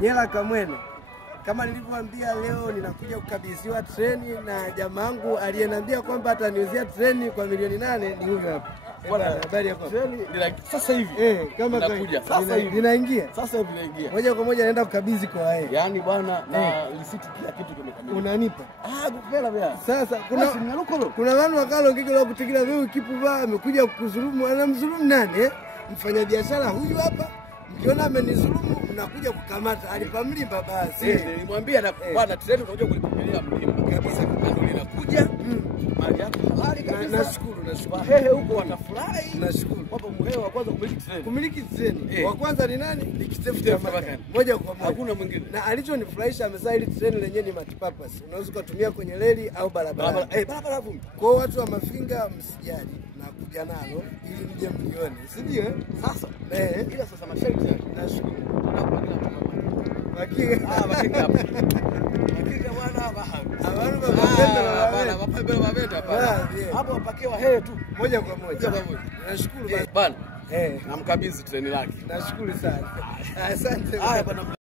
Nyela Kamwene. Kama nilivyowaambia, leo ninakuja kukabidhiwa treni na jamaangu aliyeniambia kwamba ataniuzia treni kwa milioni 8 ni huyu hapa. Bwana, habari yako? Treni sasa hivi. Kama inakuja. Sasa hivi ninaingia. Sasa hivi naingia. Moja kwa moja naenda kukabidhi kwa yeye. Yaani bwana na risiti kila kitu kimekamilika. Unanipa? Kupela bia. Sasa kuna wanu wakalo ngikilo kutikila wewe kipu ba amekuja kukudhulumu. Anamdhulumu nani? Mfanyabiashara huyu hapa. Mkiona amenidhulumu mnakuja kukamata. Alipamlimba basi. Nilimwambia na bwana treni unakuja kulipigia mlimba kabisa, ndio linakuja. Mali yako halali kabisa. Nashukuru. Hehe huko watafurahi. Nashukuru. Kwamba mhewa wa kwanza kumiliki treni. Wa kwanza ni nani? Nikisema moja kwa moja. Hakuna mwingine. Na alichonifurahisha amesema ili treni lenyewe ni multipurpose. Unaweza kutumia kwenye reli au barabara. Barabara vumbi. Kwa watu wa Mafinga msijali na kuja nalo ili mje mlione. Si ndio? Sasa ila sasa masharti yake. Nashukuru. Makinga hapa. Makinga bwana bahari. Abantu mabenda hapa. Hapo wapakiwa hehe tu moja kwa moja. Nashukuru bwana. Namkabidhi treni lake. Nashukuru sana. Asante. Haya bwana.